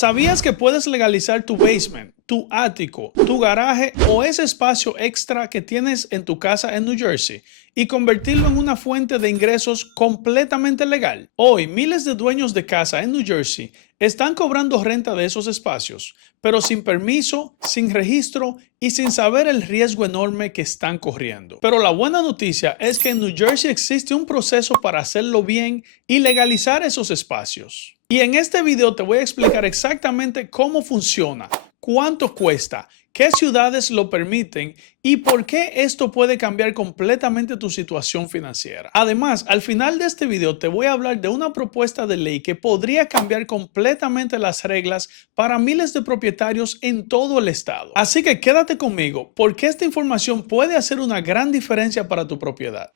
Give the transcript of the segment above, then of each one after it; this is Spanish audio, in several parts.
¿Sabías que puedes legalizar tu basement, tu ático, tu garaje o ese espacio extra que tienes en tu casa en New Jersey y convertirlo en una fuente de ingresos completamente legal? Hoy, miles de dueños de casa en New Jersey están cobrando renta de esos espacios, pero sin permiso, sin registro y sin saber el riesgo enorme que están corriendo. Pero la buena noticia es que en New Jersey existe un proceso para hacerlo bien y legalizar esos espacios. Y en este video te voy a explicar exactamente cómo funciona, cuánto cuesta, qué ciudades lo permiten y por qué esto puede cambiar completamente tu situación financiera. Además, al final de este video te voy a hablar de una propuesta de ley que podría cambiar completamente las reglas para miles de propietarios en todo el estado. Así que quédate conmigo porque esta información puede hacer una gran diferencia para tu propiedad.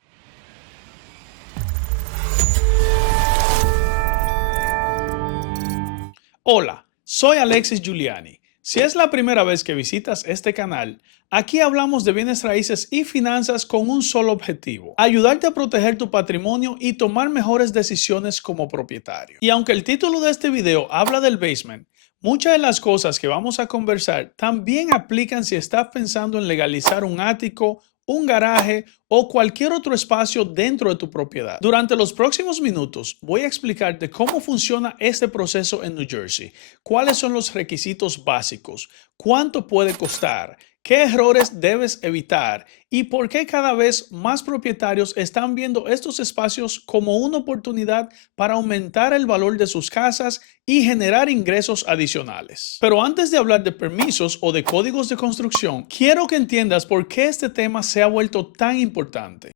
Hola, soy Alexis Giuliani. Si es la primera vez que visitas este canal, aquí hablamos de bienes raíces y finanzas con un solo objetivo: ayudarte a proteger tu patrimonio y tomar mejores decisiones como propietario. Y aunque el título de este video habla del basement, muchas de las cosas que vamos a conversar también aplican si estás pensando en legalizar un ático, un garaje o cualquier otro espacio dentro de tu propiedad. Durante los próximos minutos voy a explicarte cómo funciona este proceso en New Jersey, cuáles son los requisitos básicos, cuánto puede costar, qué errores debes evitar y por qué cada vez más propietarios están viendo estos espacios como una oportunidad para aumentar el valor de sus casas y generar ingresos adicionales. Pero antes de hablar de permisos o de códigos de construcción, quiero que entiendas por qué este tema se ha vuelto tan importante.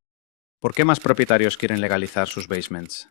¿Por qué más propietarios quieren legalizar sus basements?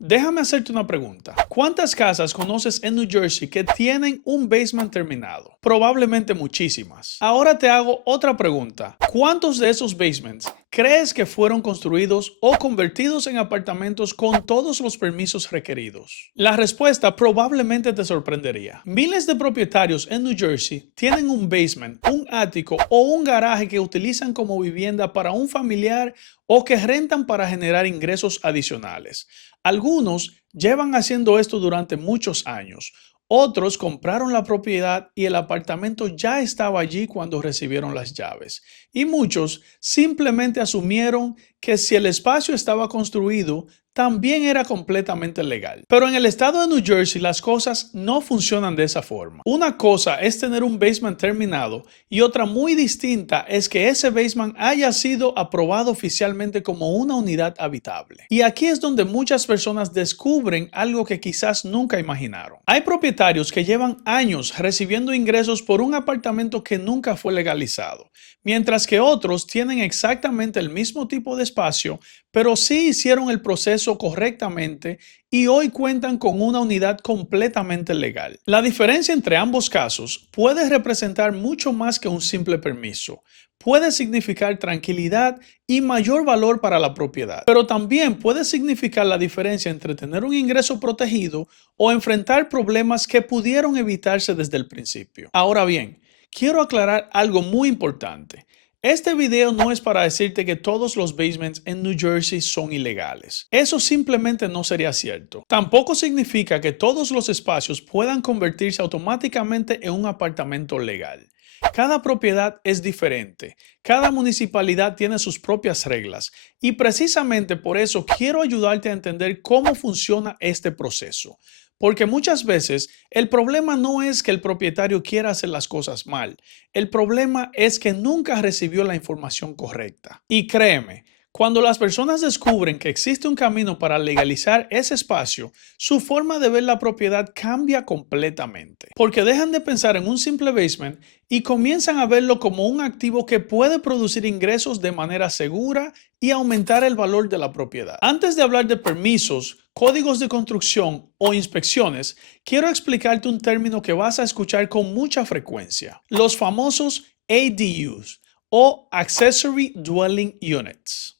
Déjame hacerte una pregunta. ¿Cuántas casas conoces en New Jersey que tienen un basement terminado? Probablemente muchísimas. Ahora te hago otra pregunta. ¿Cuántos de esos basements crees que fueron construidos o convertidos en apartamentos con todos los permisos requeridos? La respuesta probablemente te sorprendería. Miles de propietarios en New Jersey tienen un basement, un ático o un garaje que utilizan como vivienda para un familiar o que rentan para generar ingresos adicionales. Algunos llevan haciendo esto durante muchos años. Otros compraron la propiedad y el apartamento ya estaba allí cuando recibieron las llaves. Y muchos simplemente asumieron que si el espacio estaba construido, también era completamente legal. Pero en el estado de New Jersey las cosas no funcionan de esa forma. Una cosa es tener un basement terminado y otra muy distinta es que ese basement haya sido aprobado oficialmente como una unidad habitable. Y aquí es donde muchas personas descubren algo que quizás nunca imaginaron. Hay propietarios que llevan años recibiendo ingresos por un apartamento que nunca fue legalizado, mientras que otros tienen exactamente el mismo tipo de espacio, pero sí hicieron el proceso correctamente y hoy cuentan con una unidad completamente legal. La diferencia entre ambos casos puede representar mucho más que un simple permiso. Puede significar tranquilidad y mayor valor para la propiedad, pero también puede significar la diferencia entre tener un ingreso protegido o enfrentar problemas que pudieron evitarse desde el principio. Ahora bien, quiero aclarar algo muy importante. Este video no es para decirte que todos los basements en New Jersey son ilegales. Eso simplemente no sería cierto. Tampoco significa que todos los espacios puedan convertirse automáticamente en un apartamento legal. Cada propiedad es diferente, cada municipalidad tiene sus propias reglas y precisamente por eso quiero ayudarte a entender cómo funciona este proceso. Porque muchas veces el problema no es que el propietario quiera hacer las cosas mal, el problema es que nunca recibió la información correcta. Y créeme, cuando las personas descubren que existe un camino para legalizar ese espacio, su forma de ver la propiedad cambia completamente. Porque dejan de pensar en un simple basement y comienzan a verlo como un activo que puede producir ingresos de manera segura y aumentar el valor de la propiedad. Antes de hablar de permisos, códigos de construcción o inspecciones, quiero explicarte un término que vas a escuchar con mucha frecuencia: los famosos ADUs o Accessory Dwelling Units.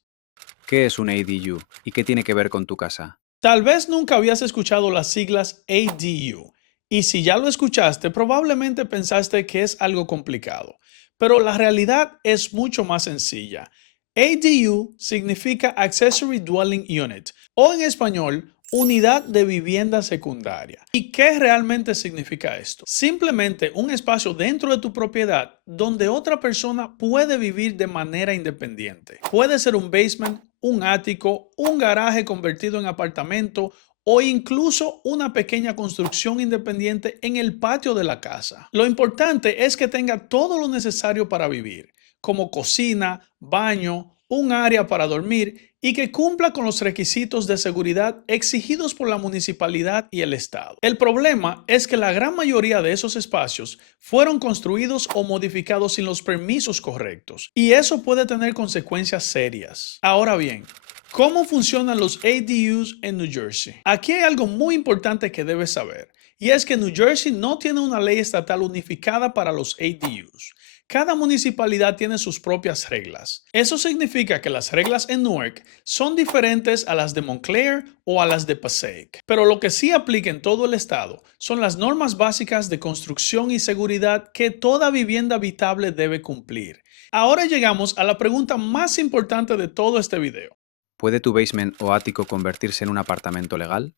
¿Qué es un ADU y qué tiene que ver con tu casa? Tal vez nunca habías escuchado las siglas ADU, y si ya lo escuchaste, probablemente pensaste que es algo complicado, pero la realidad es mucho más sencilla. ADU significa Accessory Dwelling Unit, o en español, Unidad de vivienda secundaria. ¿Y qué realmente significa esto? Simplemente un espacio dentro de tu propiedad donde otra persona puede vivir de manera independiente. Puede ser un basement, un ático, un garaje convertido en apartamento o incluso una pequeña construcción independiente en el patio de la casa. Lo importante es que tenga todo lo necesario para vivir, como cocina, baño, un área para dormir y que cumpla con los requisitos de seguridad exigidos por la municipalidad y el Estado. El problema es que la gran mayoría de esos espacios fueron construidos o modificados sin los permisos correctos, y eso puede tener consecuencias serias. Ahora bien, ¿cómo funcionan los ADUs en New Jersey? Aquí hay algo muy importante que debes saber, y es que New Jersey no tiene una ley estatal unificada para los ADUs. Cada municipalidad tiene sus propias reglas. Eso significa que las reglas en Newark son diferentes a las de Montclair o a las de Passaic. Pero lo que sí aplica en todo el estado son las normas básicas de construcción y seguridad que toda vivienda habitable debe cumplir. Ahora llegamos a la pregunta más importante de todo este video. ¿Puede tu basement o ático convertirse en un apartamento legal?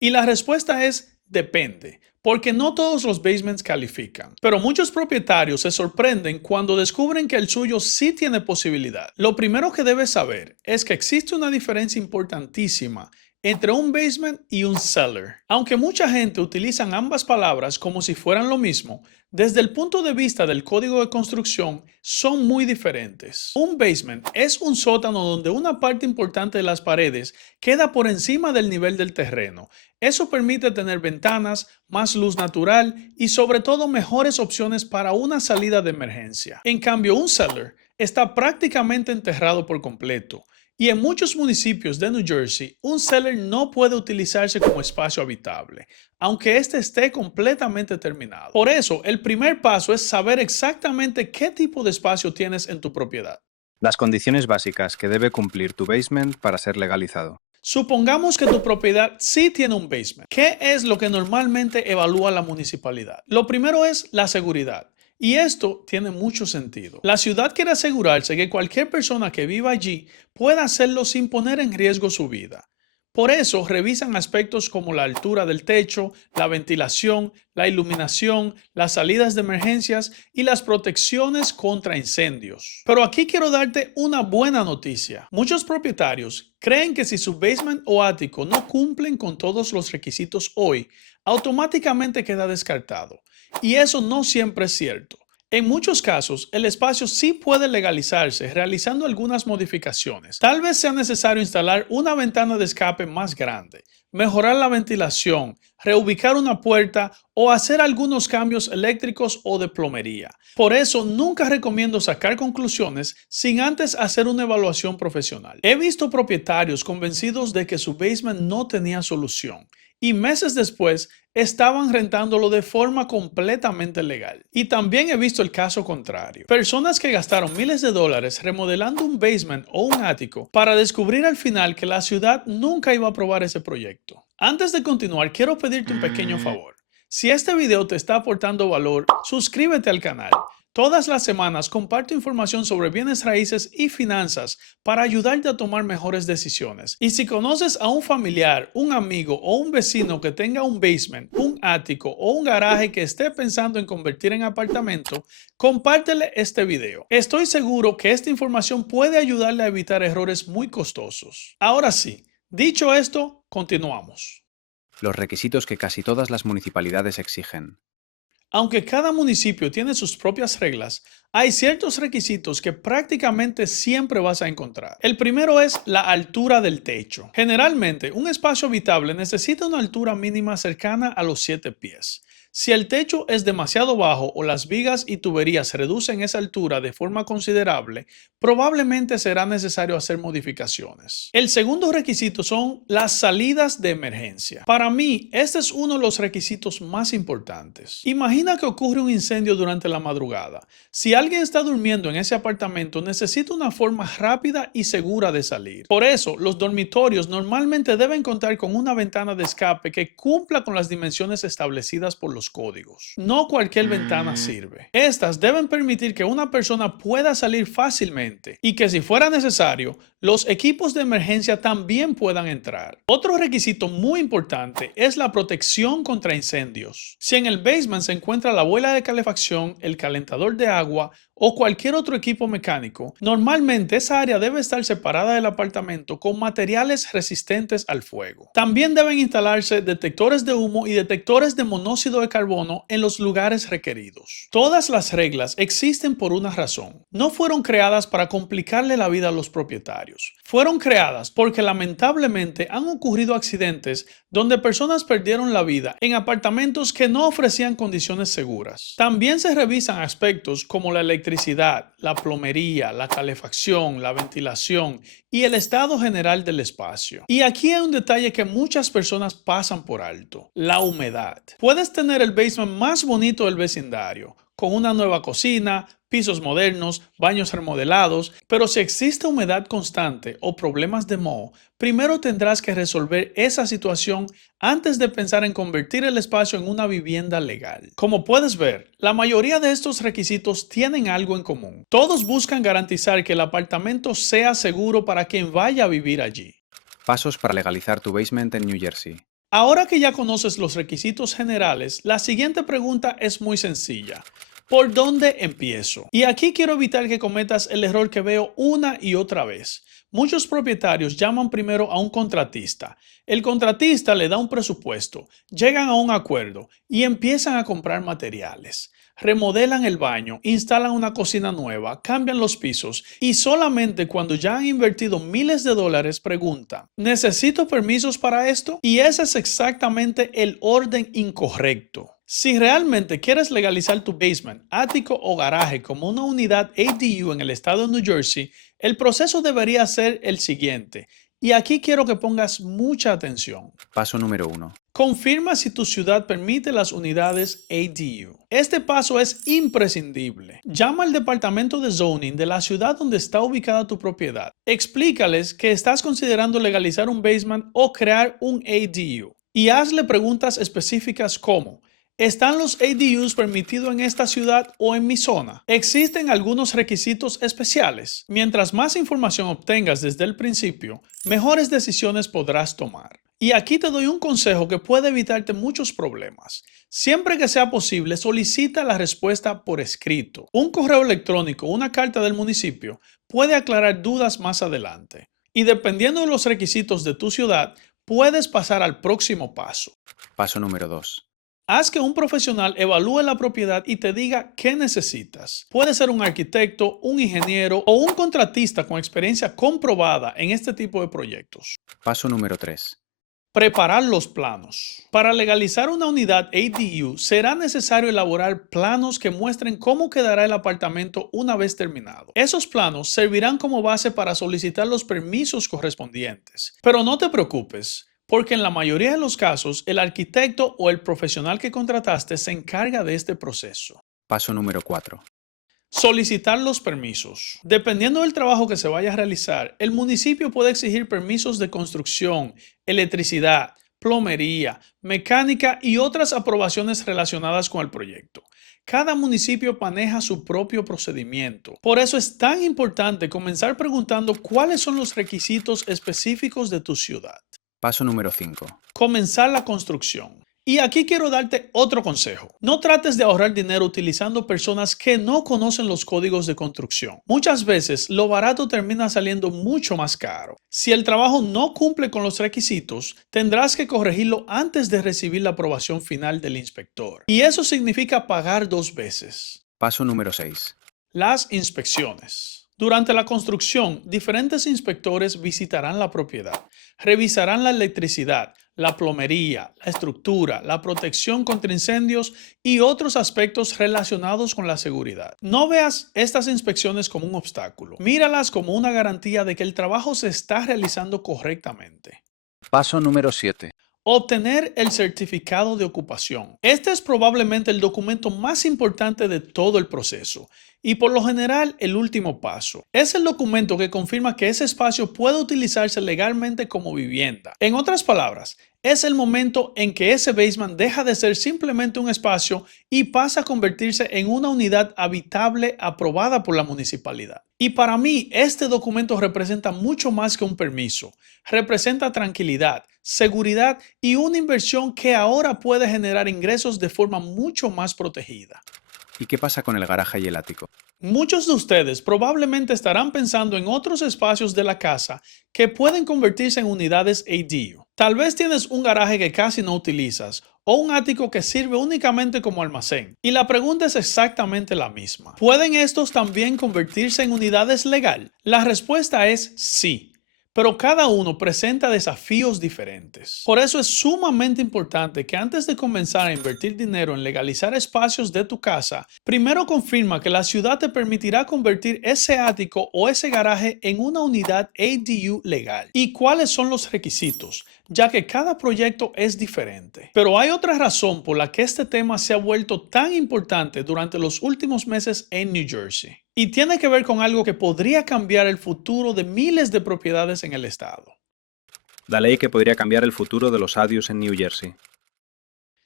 Y la respuesta es depende, porque no todos los basements califican. Pero muchos propietarios se sorprenden cuando descubren que el suyo sí tiene posibilidad. Lo primero que debes saber es que existe una diferencia importantísima entre un basement y un cellar. Aunque mucha gente utiliza ambas palabras como si fueran lo mismo, desde el punto de vista del código de construcción son muy diferentes. Un basement es un sótano donde una parte importante de las paredes queda por encima del nivel del terreno. Eso permite tener ventanas, más luz natural y sobre todo mejores opciones para una salida de emergencia. En cambio, un cellar está prácticamente enterrado por completo. Y en muchos municipios de New Jersey, un cellar no puede utilizarse como espacio habitable, aunque este esté completamente terminado. Por eso, el primer paso es saber exactamente qué tipo de espacio tienes en tu propiedad. Las condiciones básicas que debe cumplir tu basement para ser legalizado. Supongamos que tu propiedad sí tiene un basement. ¿Qué es lo que normalmente evalúa la municipalidad? Lo primero es la seguridad. Y esto tiene mucho sentido. La ciudad quiere asegurarse que cualquier persona que viva allí pueda hacerlo sin poner en riesgo su vida. Por eso revisan aspectos como la altura del techo, la ventilación, la iluminación, las salidas de emergencias y las protecciones contra incendios. Pero aquí quiero darte una buena noticia. Muchos propietarios creen que si su basement o ático no cumplen con todos los requisitos hoy, automáticamente queda descartado. Y eso no siempre es cierto. En muchos casos, el espacio sí puede legalizarse realizando algunas modificaciones. Tal vez sea necesario instalar una ventana de escape más grande, mejorar la ventilación, reubicar una puerta o hacer algunos cambios eléctricos o de plomería. Por eso, nunca recomiendo sacar conclusiones sin antes hacer una evaluación profesional. He visto propietarios convencidos de que su basement no tenía solución y meses después estaban rentándolo de forma completamente legal. Y también he visto el caso contrario. Personas que gastaron miles de dólares remodelando un basement o un ático para descubrir al final que la ciudad nunca iba a aprobar ese proyecto. Antes de continuar, quiero pedirte un pequeño favor. Si este video te está aportando valor, suscríbete al canal. Todas las semanas comparto información sobre bienes raíces y finanzas para ayudarte a tomar mejores decisiones. Y si conoces a un familiar, un amigo o un vecino que tenga un basement, un ático o un garaje que esté pensando en convertir en apartamento, compártele este video. Estoy seguro que esta información puede ayudarle a evitar errores muy costosos. Ahora sí, dicho esto, continuamos. Los requisitos que casi todas las municipalidades exigen. Aunque cada municipio tiene sus propias reglas, hay ciertos requisitos que prácticamente siempre vas a encontrar. El primero es la altura del techo. Generalmente, un espacio habitable necesita una altura mínima cercana a los 7 pies. Si el techo es demasiado bajo o las vigas y tuberías reducen esa altura de forma considerable, probablemente será necesario hacer modificaciones. El segundo requisito son las salidas de emergencia. Para mí, este es uno de los requisitos más importantes. Imagina que ocurre un incendio durante la madrugada. Si alguien está durmiendo en ese apartamento, necesita una forma rápida y segura de salir. Por eso, los dormitorios normalmente deben contar con una ventana de escape que cumpla con las dimensiones establecidas por los códigos. No cualquier ventana sirve. Estas deben permitir que una persona pueda salir fácilmente y que, si fuera necesario, los equipos de emergencia también puedan entrar. Otro requisito muy importante es la protección contra incendios. Si en el basement se encuentra la boila de calefacción, el calentador de agua o cualquier otro equipo mecánico, normalmente esa área debe estar separada del apartamento con materiales resistentes al fuego. También deben instalarse detectores de humo y detectores de monóxido de carbono en los lugares requeridos. Todas las reglas existen por una razón. No fueron creadas para complicarle la vida a los propietarios. Fueron creadas porque lamentablemente han ocurrido accidentes donde personas perdieron la vida en apartamentos que no ofrecían condiciones seguras. También se revisan aspectos como la electricidad, la plomería, la calefacción, la ventilación y el estado general del espacio. Y aquí hay un detalle que muchas personas pasan por alto: la humedad. Puedes tener el basement más bonito del vecindario, con una nueva cocina, pisos modernos, baños remodelados, pero si existe humedad constante o problemas de moho, primero tendrás que resolver esa situación antes de pensar en convertir el espacio en una vivienda legal. Como puedes ver, la mayoría de estos requisitos tienen algo en común. Todos buscan garantizar que el apartamento sea seguro para quien vaya a vivir allí. Pasos para legalizar tu basement en New Jersey. Ahora que ya conoces los requisitos generales, la siguiente pregunta es muy sencilla: ¿por dónde empiezo? Y aquí quiero evitar que cometas el error que veo una y otra vez. Muchos propietarios llaman primero a un contratista. El contratista le da un presupuesto, llegan a un acuerdo y empiezan a comprar materiales. Remodelan el baño, instalan una cocina nueva, cambian los pisos y solamente cuando ya han invertido miles de dólares preguntan: ¿necesito permisos para esto? Y ese es exactamente el orden incorrecto. Si realmente quieres legalizar tu basement, ático o garaje como una unidad ADU en el estado de New Jersey, el proceso debería ser el siguiente. Y aquí quiero que pongas mucha atención. Paso número 1. Confirma si tu ciudad permite las unidades ADU. Este paso es imprescindible. Llama al departamento de zoning de la ciudad donde está ubicada tu propiedad. Explícales que estás considerando legalizar un basement o crear un ADU. Y hazle preguntas específicas como: ¿están los ADUs permitidos en esta ciudad o en mi zona? ¿Existen algunos requisitos especiales? Mientras más información obtengas desde el principio, mejores decisiones podrás tomar. Y aquí te doy un consejo que puede evitarte muchos problemas. Siempre que sea posible, solicita la respuesta por escrito. Un correo electrónico o una carta del municipio puede aclarar dudas más adelante. Y dependiendo de los requisitos de tu ciudad, puedes pasar al próximo paso. Paso número 2. Haz que un profesional evalúe la propiedad y te diga qué necesitas. Puede ser un arquitecto, un ingeniero o un contratista con experiencia comprobada en este tipo de proyectos. Paso número 3. Preparar los planos. Para legalizar una unidad ADU será necesario elaborar planos que muestren cómo quedará el apartamento una vez terminado. Esos planos servirán como base para solicitar los permisos correspondientes. Pero no te preocupes, porque en la mayoría de los casos el arquitecto o el profesional que contrataste se encarga de este proceso. Paso número 4. Solicitar los permisos. Dependiendo del trabajo que se vaya a realizar, el municipio puede exigir permisos de construcción, electricidad, plomería, mecánica y otras aprobaciones relacionadas con el proyecto. Cada municipio maneja su propio procedimiento. Por eso es tan importante comenzar preguntando cuáles son los requisitos específicos de tu ciudad. Paso número 5. Comenzar la construcción. Y aquí quiero darte otro consejo. No trates de ahorrar dinero utilizando personas que no conocen los códigos de construcción. Muchas veces lo barato termina saliendo mucho más caro. Si el trabajo no cumple con los requisitos, tendrás que corregirlo antes de recibir la aprobación final del inspector. Y eso significa pagar 2 veces. Paso número 6. Las inspecciones. Durante la construcción, diferentes inspectores visitarán la propiedad, revisarán la electricidad, la plomería, la estructura, la protección contra incendios y otros aspectos relacionados con la seguridad. No veas estas inspecciones como un obstáculo, míralas como una garantía de que el trabajo se está realizando correctamente. Paso número 7. Obtener el certificado de ocupación. Este es probablemente el documento más importante de todo el proceso y por lo general el último paso. Es el documento que confirma que ese espacio puede utilizarse legalmente como vivienda. En otras palabras, es el momento en que ese basement deja de ser simplemente un espacio y pasa a convertirse en una unidad habitable aprobada por la municipalidad. Y para mí, este documento representa mucho más que un permiso. Representa tranquilidad, seguridad y una inversión que ahora puede generar ingresos de forma mucho más protegida. ¿Y qué pasa con el garaje y el ático? Muchos de ustedes probablemente estarán pensando en otros espacios de la casa que pueden convertirse en unidades ADU. Tal vez tienes un garaje que casi no utilizas o un ático que sirve únicamente como almacén. Y la pregunta es exactamente la misma. ¿Pueden estos también convertirse en unidades legal? La respuesta es sí. Pero cada uno presenta desafíos diferentes. Por eso es sumamente importante que antes de comenzar a invertir dinero en legalizar espacios de tu casa, primero confirma que la ciudad te permitirá convertir ese ático o ese garaje en una unidad ADU legal. ¿Y cuáles son los requisitos? Ya que cada proyecto es diferente. Pero hay otra razón por la que este tema se ha vuelto tan importante durante los últimos meses en New Jersey. Y tiene que ver con algo que podría cambiar el futuro de miles de propiedades en el estado. La ley que podría cambiar el futuro de los ADUs en New Jersey.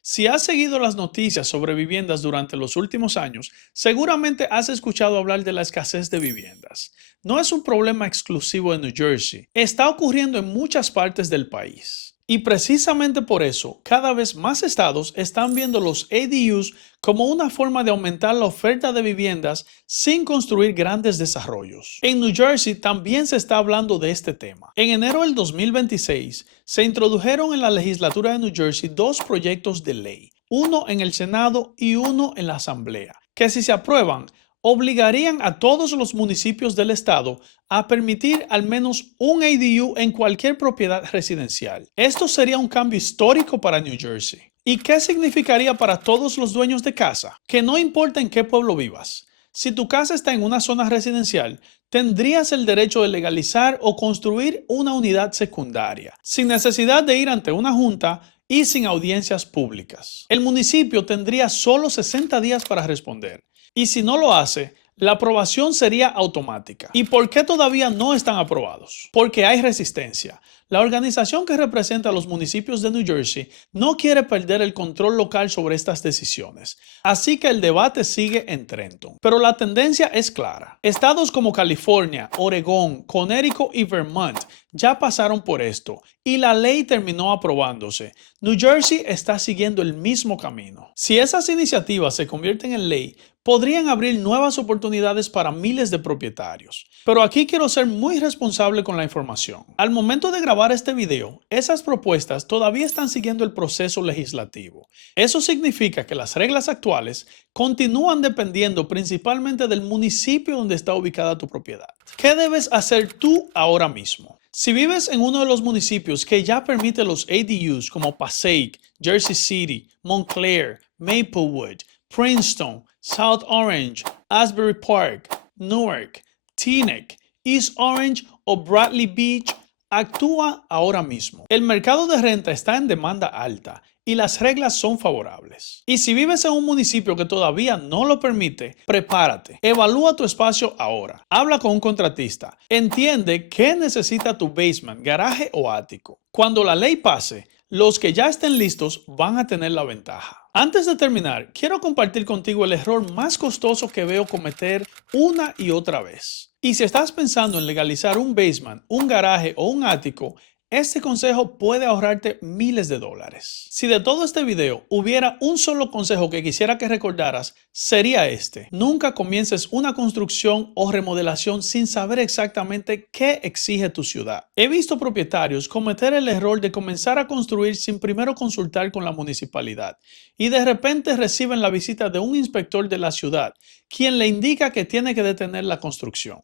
Si has seguido las noticias sobre viviendas durante los últimos años, seguramente has escuchado hablar de la escasez de viviendas. No es un problema exclusivo de New Jersey, está ocurriendo en muchas partes del país. Y precisamente por eso, cada vez más estados están viendo los ADUs como una forma de aumentar la oferta de viviendas sin construir grandes desarrollos. En New Jersey también se está hablando de este tema. En enero del 2026 se introdujeron en la legislatura de New Jersey dos proyectos de ley, uno en el Senado y uno en la Asamblea, que si se aprueban, obligarían a todos los municipios del estado a permitir al menos un ADU en cualquier propiedad residencial. Esto sería un cambio histórico para New Jersey. ¿Y qué significaría para todos los dueños de casa? Que no importa en qué pueblo vivas, si tu casa está en una zona residencial, tendrías el derecho de legalizar o construir una unidad secundaria, sin necesidad de ir ante una junta y sin audiencias públicas. El municipio tendría solo 60 días para responder. Y si no lo hace, la aprobación sería automática. ¿Y por qué todavía no están aprobados? Porque hay resistencia. La organización que representa a los municipios de New Jersey no quiere perder el control local sobre estas decisiones. Así que el debate sigue en Trenton. Pero la tendencia es clara. Estados como California, Oregón, Connecticut y Vermont ya pasaron por esto y la ley terminó aprobándose. New Jersey está siguiendo el mismo camino. Si esas iniciativas se convierten en ley, podrían abrir nuevas oportunidades para miles de propietarios. Pero aquí quiero ser muy responsable con la información. Al momento de grabar este video, esas propuestas todavía están siguiendo el proceso legislativo. Eso significa que las reglas actuales continúan dependiendo principalmente del municipio donde está ubicada tu propiedad. ¿Qué debes hacer tú ahora mismo? Si vives en uno de los municipios que ya permite los ADUs como Passaic, Jersey City, Montclair, Maplewood, Princeton, South Orange, Asbury Park, Newark, Teaneck, East Orange o Bradley Beach, actúa ahora mismo. El mercado de renta está en demanda alta y las reglas son favorables. Y si vives en un municipio que todavía no lo permite, prepárate. Evalúa tu espacio ahora. Habla con un contratista. Entiende qué necesita tu basement, garaje o ático. Cuando la ley pase, los que ya estén listos van a tener la ventaja. Antes de terminar, quiero compartir contigo el error más costoso que veo cometer una y otra vez. Y si estás pensando en legalizar un basement, un garaje o un ático, este consejo puede ahorrarte miles de dólares. Si de todo este video hubiera un solo consejo que quisiera que recordaras, sería este. Nunca comiences una construcción o remodelación sin saber exactamente qué exige tu ciudad. He visto propietarios cometer el error de comenzar a construir sin primero consultar con la municipalidad y de repente reciben la visita de un inspector de la ciudad, quien le indica que tiene que detener la construcción,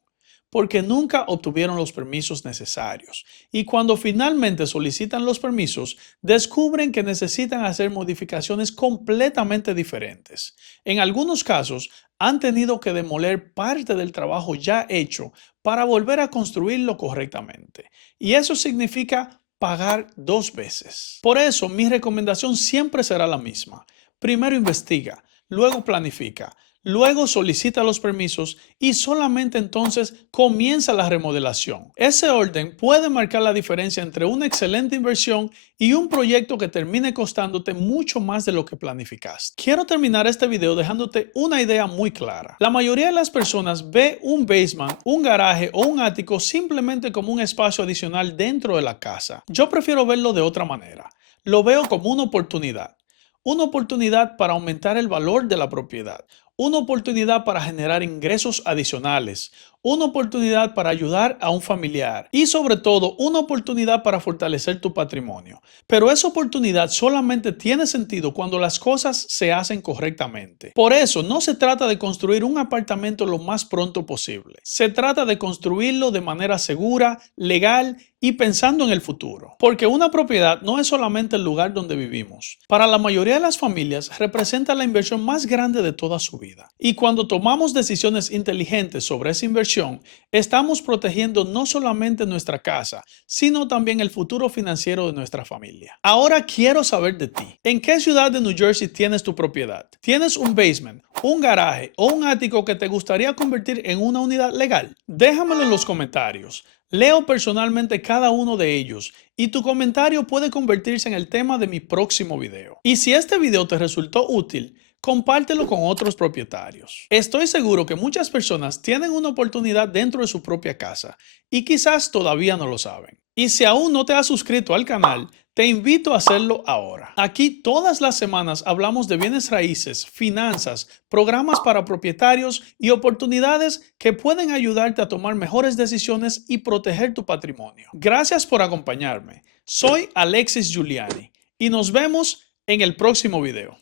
porque nunca obtuvieron los permisos necesarios. Y cuando finalmente solicitan los permisos, descubren que necesitan hacer modificaciones completamente diferentes. En algunos casos, han tenido que demoler parte del trabajo ya hecho para volver a construirlo correctamente. Y eso significa pagar 2 veces. Por eso, mi recomendación siempre será la misma. Primero investiga, luego planifica, luego solicita los permisos y solamente entonces comienza la remodelación. Ese orden puede marcar la diferencia entre una excelente inversión y un proyecto que termine costándote mucho más de lo que planificaste. Quiero terminar este video dejándote una idea muy clara. La mayoría de las personas ve un basement, un garaje o un ático simplemente como un espacio adicional dentro de la casa. Yo prefiero verlo de otra manera. Lo veo como una oportunidad. Una oportunidad para aumentar el valor de la propiedad, una oportunidad para generar ingresos adicionales, una oportunidad para ayudar a un familiar y sobre todo una oportunidad para fortalecer tu patrimonio. Pero esa oportunidad solamente tiene sentido cuando las cosas se hacen correctamente. Por eso no se trata de construir un apartamento lo más pronto posible. Se trata de construirlo de manera segura, legal y pensando en el futuro. Porque una propiedad no es solamente el lugar donde vivimos. Para la mayoría de las familias representa la inversión más grande de toda su vida. Y cuando tomamos decisiones inteligentes sobre esa inversión, estamos protegiendo no solamente nuestra casa, sino también el futuro financiero de nuestra familia. Ahora quiero saber de ti. ¿En qué ciudad de New Jersey tienes tu propiedad? ¿Tienes un basement, un garaje o un ático que te gustaría convertir en una unidad legal? Déjamelo en los comentarios. Leo personalmente cada uno de ellos y tu comentario puede convertirse en el tema de mi próximo video. Y si este video te resultó útil, compártelo con otros propietarios. Estoy seguro que muchas personas tienen una oportunidad dentro de su propia casa y quizás todavía no lo saben. Y si aún no te has suscrito al canal, te invito a hacerlo ahora. Aquí todas las semanas hablamos de bienes raíces, finanzas, programas para propietarios y oportunidades que pueden ayudarte a tomar mejores decisiones y proteger tu patrimonio. Gracias por acompañarme. Soy Alexis Giuliani y nos vemos en el próximo video.